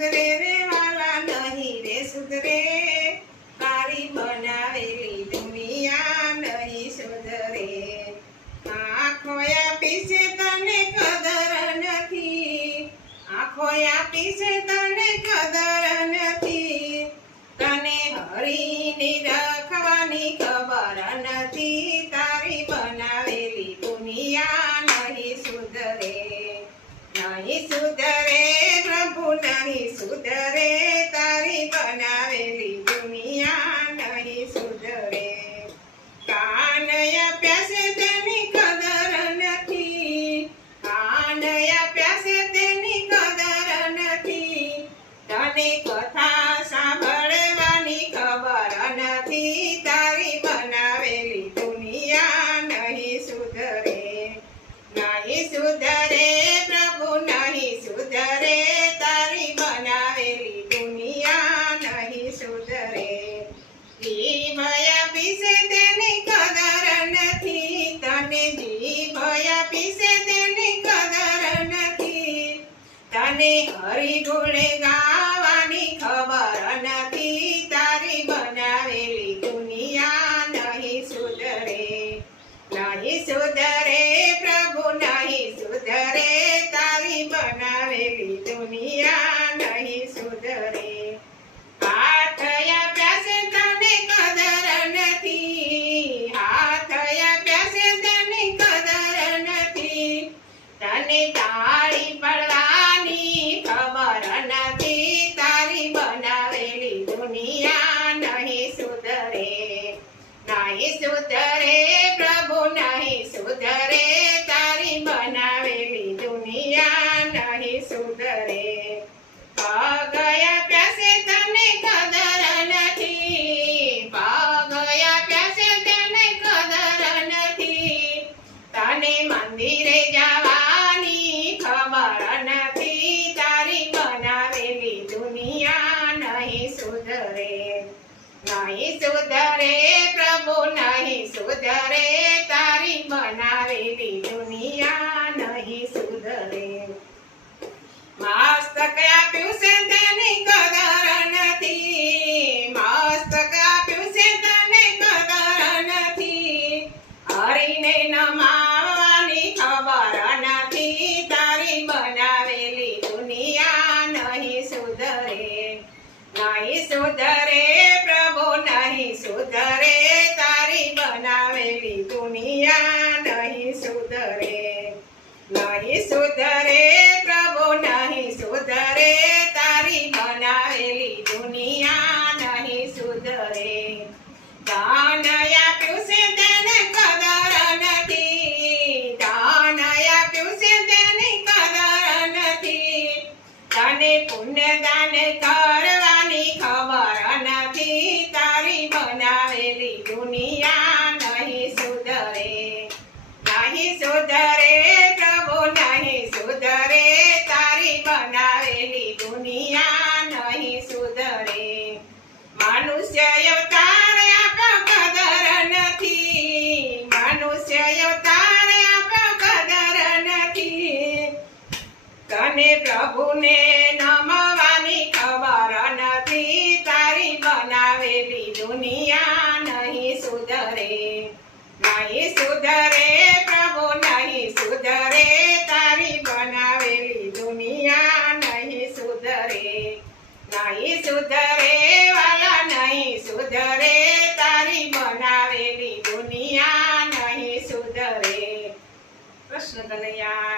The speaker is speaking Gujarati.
સુધરે રે વાલા નહીં રે સુધરે તારી બનાવેલી દુનિયા નહીં સુધરે. આંખો આપી છે તને કદર નથી. આંખો આપી છે તને કદર નથી. તને હરીની રાખવાની ખબર નથી. નહીં સુધરે પ્રભુ નહીં સુધરે તારી બનાવેલી તને જીભયા પીસે તેની કદર નથી. તને હરી ગુણે ગાવાની ખબર નથી. તારી બનાવેલી દુનિયા નહીં સુધરે નહીં સુધરે. તને તાળી સુધરે નહીં સુધરે પ્રભુ નહીં સુધરે. તારી બનાવેલી દુનિયા નહીં સુધરે. પગયા નહીં સુધરે પ્રભુ નહીં સુધરે, તારી બનાવેલી દુનિયા નહીં સુધરે. મસ્તક આપ્યું છે તેની કદર નથી, મસ્તક આપ્યું છે તને કદર નથી. હરીને નમાવાની ખબર નથી, તારી બનાવેલી દુનિયા નહીં સુધરે. નહીં સુધરે સુધરે, તારી બનાવેલી દુનિયા નહીં સુધરે નહીં સુધરે, પ્રભુ, નહીં સુધરે, તારી બનાવેલી દુનિયા નહીં સુધરે. દાન આપ્યું છે બનાવેલી દુનિયા નહીં સુધરે નહીં સુધરે, પ્રભુ નહીં સુધરે, તારી બનાવેલી દુનિયા નહીં સુધરે. મનુષ્ય અવતાર આપણો કદર નથી, મનુષ્ય અવતાર આપણો કદર નથી. તને પ્રભુને નમવાની સુધરે નહીં સુધરે, પ્રભુ નહીં સુધરે, તારી બનાવેલી દુનિયા નહીં સુધરે. નહીં સુધરે, વાલા નહીં સુધરે, તારી બનાવેલી દુનિયા નહીં સુધરે. કૃષ્ણ કનૈયા